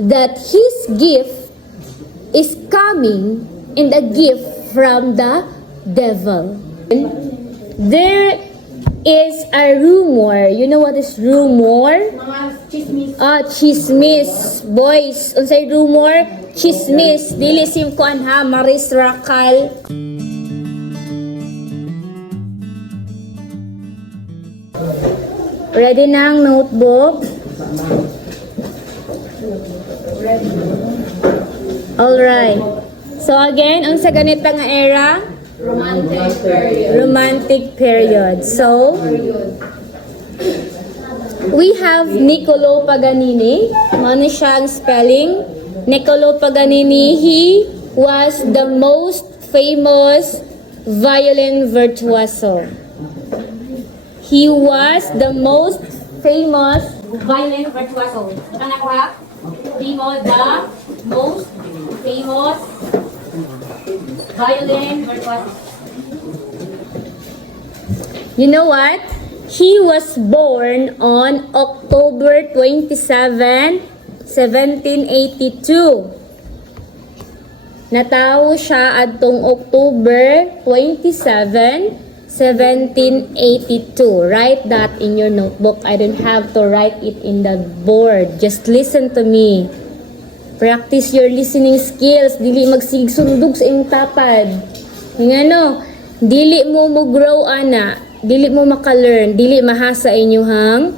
that his gift is coming and a gift from the devil. There is a rumor. You know what is rumor? Mga chismis. Chismis. Boys, unsay rumor? Chismis. Dili sim kuan ha, Maris Rakal. Ready na ang notebook? Alright. So again, ang sa ganita nga era? Romantic period. Romantic period. So, we have Niccolo Paganini. Ano siya ang spelling? Niccolo Paganini, he was the most famous violin virtuoso. He was the most famous violin virtuoso. Ito na ko ha? He was the most famous violin virtuoso. You know what? He was born on October 27, 1782. Natawo siya adtong October 27, 1782. Write that in your notebook. I don't have to write it in the board. Just listen to me. Practice your listening skills. Dili magsigsundog sa iyong tapad. Ngano, dili mo grow ana. Dili mo maka-learn. Dili mahasa inyong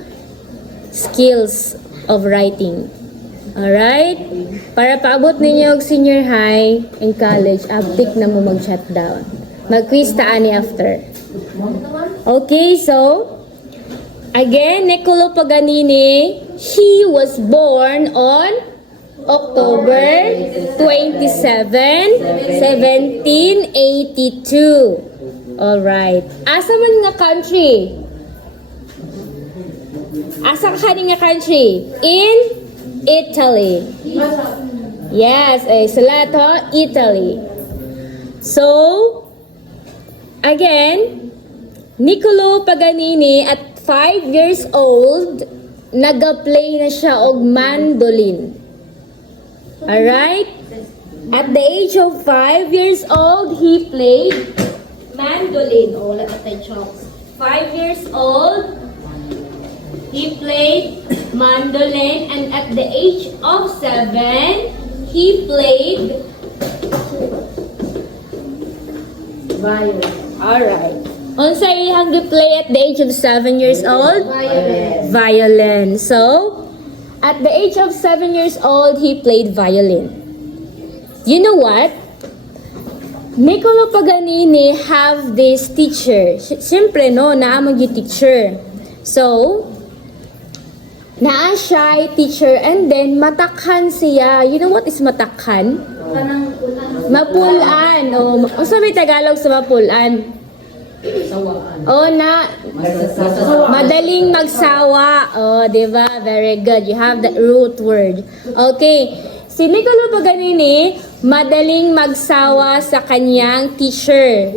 skills of writing. Alright? Para paabot ninyo og senior high and college, abtik na mo mag-shut down. Mag-quiz ta ani after. Okay, so again, Niccolo Paganini, he was born on October 27, 1782. Alright. Asa man nga country? Asa ka nga country? In Italy. Yes, sila to, Italy. So, again, Niccolo Paganini at 5 years old, nag-play na siya og mandolin. Alright? At the age of 5 years old, he played mandolin. Oh, wala ka tayo chokes. 5 years old, he played mandolin, and at the age of 7, he played Violin. alright. Unsa iyang play at the age of 7 years old? Violin. Violin. So, at the age of 7 years old, he played violin. You know what? Niccolo Paganini have this teacher. Siyempre, no, naamag yung teacher. So, naa siya teacher, and then matakhan siya. You know what is matakhan? Kanang Mapulan. O, sa may Tagalog sa mapulan? sawaan. O, na madaling magsawa. Oh, di ba? Very good. You have that root word. Okay. Si Niccolo Paganini, madaling magsawa sa kanyang teacher,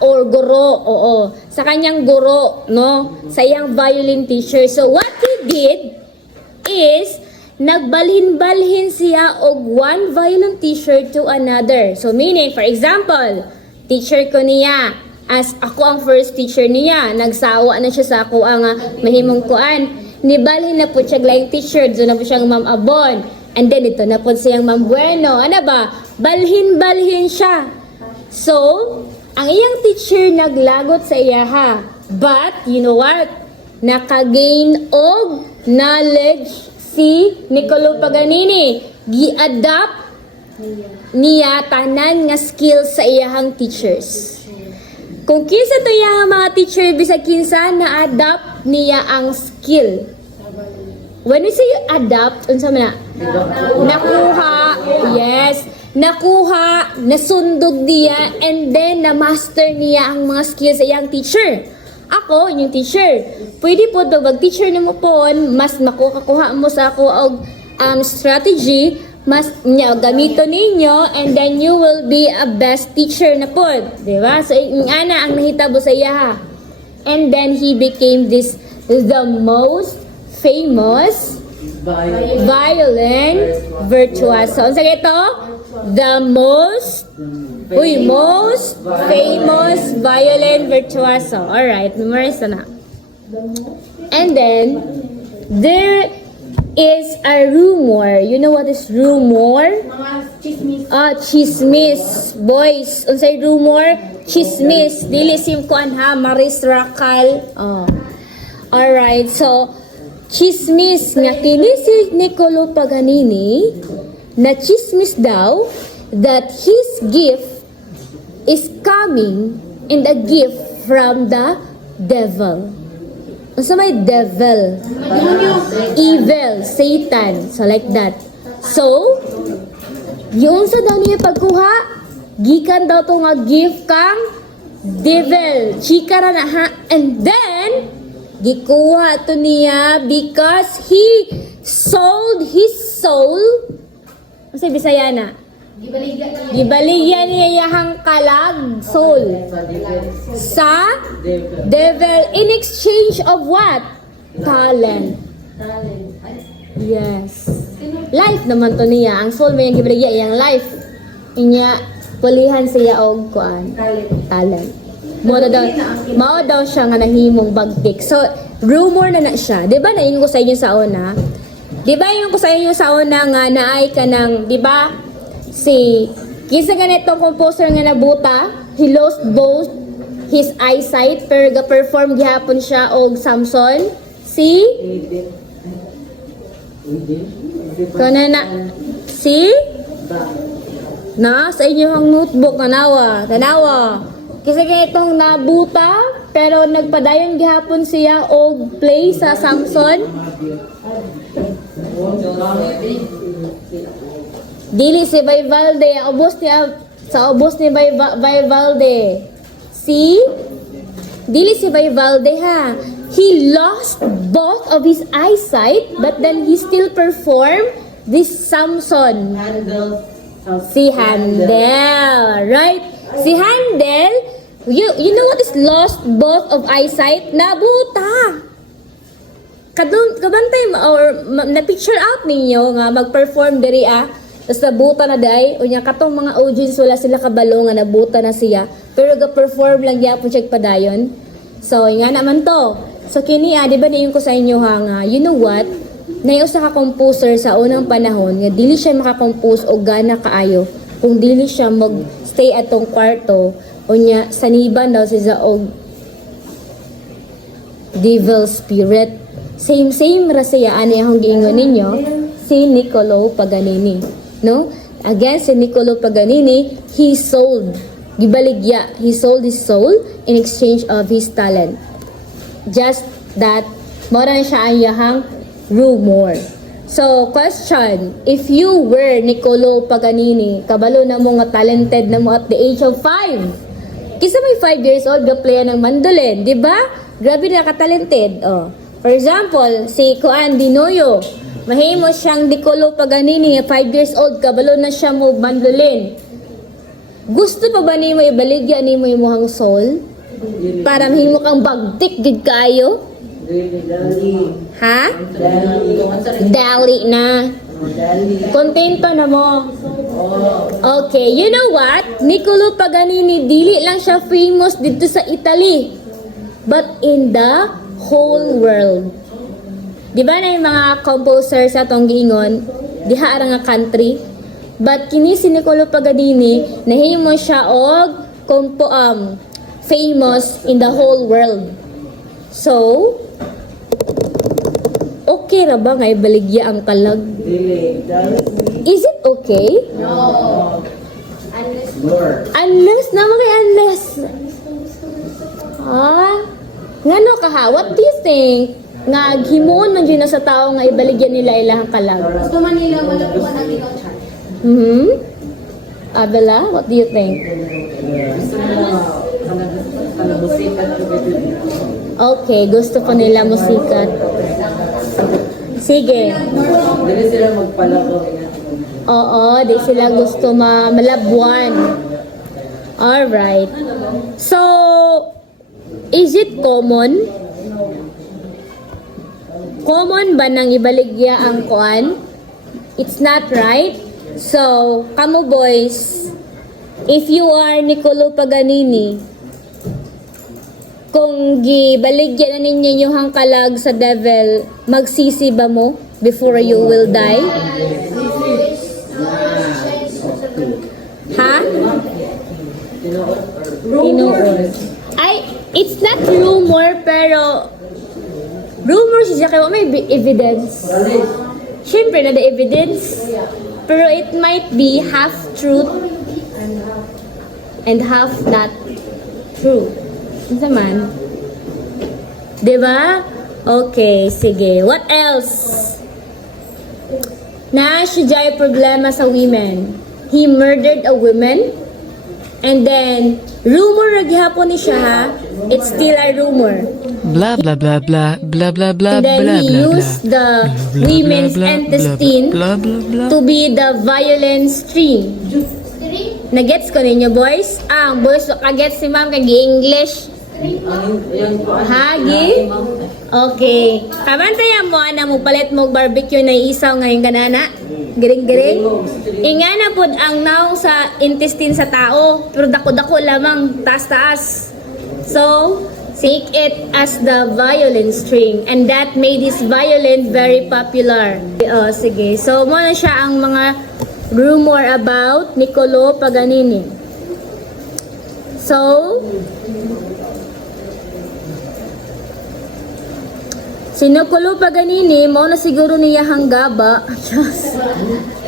or guro. Oo. Sa kanyang guro, no? Sa iyang violin teacher. So, what he did is, nagbalhin-balhin siya og one violin teacher to another. So, meaning, for example, teacher ko niya, as ako ang first teacher niya, nagsawa na siya sa ako ang mahimong kuan. Nibalhin na po siya glayang teacher, doon na po siyang Ma'am Abon. And then, ito na po siyang Ma'am Bueno. Ano ba? Balhin-balhin siya. So, ang iyang teacher naglagot sa iya ha. But, you know what? Nakagain og knowledge si Niccolo Paganini. Gi-adapt niya tanan nga skills sa iyahang teachers. Kung kinsa to yung mga teacher bisag kinsa na-adapt niya ang skill. When we say adapt, unsa man na? Nakuha, yes, nakuha, nasundog niya, and then na-master niya ang mga skills sa iyang teacher. Ako, yung teacher, pwede po ito, mag-teacher na mo po, mas makuha mo sa ako og strategy, mas gamito ninyo, and then you will be a best teacher na po. Diba? So, yung ana ang nahitabo sa iya. And then, he became the most famous Violent, virtuoso. Unsa ito? The most famous violin virtuoso. Alright, memorize na. And then, there is a rumor. You know what is rumor? Mga chismis. Chismis. Boys, unsay rumor? Chismis. Dili simkuan ha, Maris Racal. Alright, so, chismis nga kini si Niccolo Paganini na chismis daw that his gift is coming and a gift from the devil. Ano may devil? Evil, Satan. So like that. So, yung sa daw niya pagkuha, gikan daw to nga gift kang devil. Chika ra na ha. And then, gikuha to niya because he sold his soul. Ano sa Bisaya na? Gibaligyan niya yahang kalag soul sa devil in exchange of what? Talent. Yes. Life naman to niya. Ang soul mo yung gibaligyan iyang life. Inya pulihan siya og kuan talent. Mao daw siya nga nahimong bagtik. So rumor na siya. 'Di ba naingon ko sa inyo sa una? 'Di ba yung ko sa inyo sa una nga naay ka ng, 'di ba? Si kisa ganitong composer nga nabuta, he lost both his eyesight pero ga-perform gihapon siya og Samson. Si kana na na sa inyong notebook tanawa. Kisa ganitong nabuta pero nagpadayon gihapon siya og play sa Samson. Dili si Vivalde, sa ubos ni Vivalde. Dili si Vivalde ha. He lost both of his eyesight, but then he still performed this Samson. Si Handel, right? Si Handel, you know what is lost both of eyesight? Nabuta. Kabantay or na-picture out ninyo nga mag-perform diri tapos nabuta na day, unya katong mga audience wala sila kabalo nga nabuta na siya, pero ga-perform lang gyapon siya padayon. So, nga naman to. So, kini di ba niyon ko sa inyo nga, you know what? Nayo sa ka-composer sa unang panahon, nga dili siya makakompose o gana kaayo, kung dili siya mag-stay atong kwarto, unya saniban daw siya og devil spirit. Same ra siya, ano yung giingon ninyo? Si Niccolo Paganini. No? Again, si Niccolo Paganini, he sold his soul in exchange of his talent. Just that, mora na siya ang yahang rumor. So, question, if you were Niccolo Paganini, kabalo na mo nga talented na mo at the age of 5, kisa may 5 years old, ga-play ng mandolin, di ba? Grabe na ka-talented. For example, si Kuan Dinoyo, mahimo siyang Niccolo Paganini, 5 years old, kabalo na siya mo mandolin. Gusto pa ba nimo ibaligya nimo imong soul? Para mahimo kang bagtik gid kaayo? Ha? Dali na. Kontento na mo. Okay, you know what? Niccolo Paganini, dili lang siya famous dito sa Italy, but in the whole world. Di ba na yung mga composer sa atong giingon, diha ara nga country, but kini si Niccolo Paganini, nahimo siya og famous in the whole world. So, okay ra ba nga ibaligya ang kalag? Is it okay? No. Unless naman kay unless. Ngano ka ha? What do you think? Nga himuon man dyan na sa tao nga ibaligyan nila ilahang kalag. Gusto man nila malakuan ang ikaw chat. Abela, what do you think? Okay, gusto pa nila musikat. Sige. Dili sila magpalaro. Oo, di sila gusto malabuan. Alright. So, is it common common ba nang ibaligya ang kuan? It's not right. So, kamo boys, if you are Nicolo Paganini, kung gibaligya na ninyo yung hangkalag sa devil, magsisi ba mo before you will die? Ha? Tinuod. Ay, it's not rumor, pero rumor siya kaya may evidence. Siyempre na the evidence, pero it might be half truth and half not true. Ano man? Diba? Okay, sige. What else? Na siya ay problema sa women. He murdered a woman, and then rumor naghapon ni siya ha. It's still a rumor. Blah blah blah blah blah blah blah And then blah he blah used blah. the women's intestine Blah blah blah. to be the violent string. Nagets ko ninyo boys? Boys, kagets si ma'am kag English. Hagi? Okay. Kabantayan mo, ana mo palit mo barbecue na isaw ngayon kanana. Giring-giring. Ingana pod ang naong sa intestine sa tao. Pero dako-dako lamang, taas-taas. So, take it as the violin string. And that made this violin very popular. Sige. So, muna siya ang mga rumor about Nicolo Paganini. So, si Nicolo Paganini, mo na siguro niya hanggaba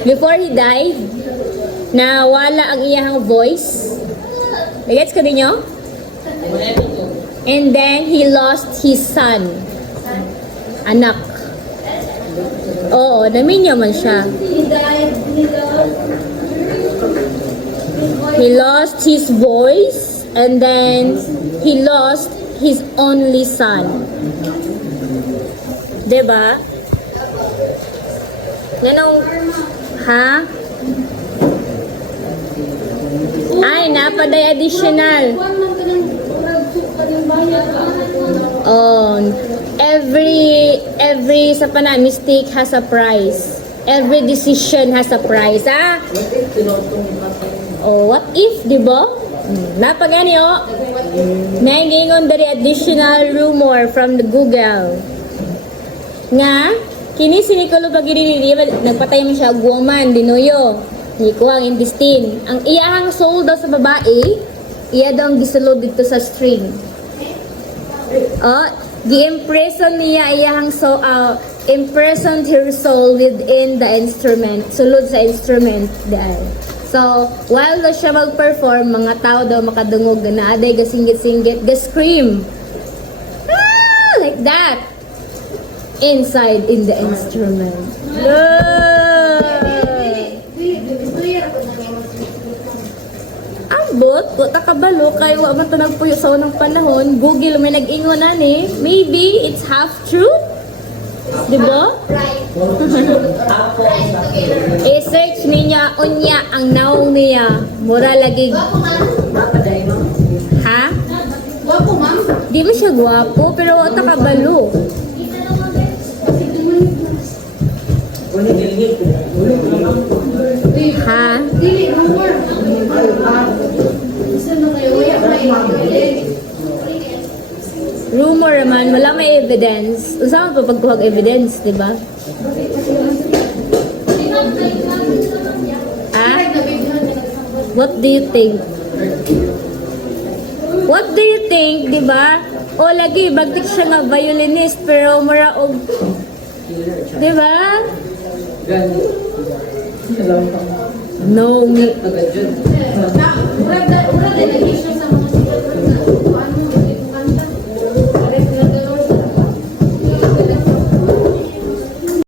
before he died, na wala ang iyahang voice. Nagets ko ninyo? And then he lost his son. Anak. Oo, naminyo man siya. He lost his voice, and then he lost his only son. Diba? Ganong, ha? Ay, napaday additional. Every sa pana, mistake has a price. Every decision has a price, ha? Oh, what if, diba? Napagani, oh. May gingon dari additional rumor from the Google. Nga, kini si Nicolo Paganini, nagpatay mo siya, woman, dinuyo. Ikuha ang intestine. Ang iyahang soul daw sa babae, iya daw ang gisulod dito sa string. Gi-imprison niya iyahang soul, imprisoned her soul within the instrument, sulod sa instrument dahil. So, while daw siya mag-perform, mga tao daw makadungog na aday, gasinggit-singgit, ga-scream. Like that. Inside in the instrument. Ambot, puta kabalo, kay wa man tanag puyo sa unang panahon, Google may nag-ingon ani, maybe it's half truth. Diba? I-search niya unya ang naong niya. Mura lagi. Ha? Wapo, ma'am. Di mo siya gwapo, pero wata kabalo. Ha? Dili, rumor. Gusto nung kayo, wala pa Rumor naman, wala may evidence. Usahan pa pagkuhag evidence, di ba? Ha? What do you think? What do you think, di ba? O lagi, bagtik siya nga violinist, pero mura og... Di ba? No, me. Urag na nag-issue sa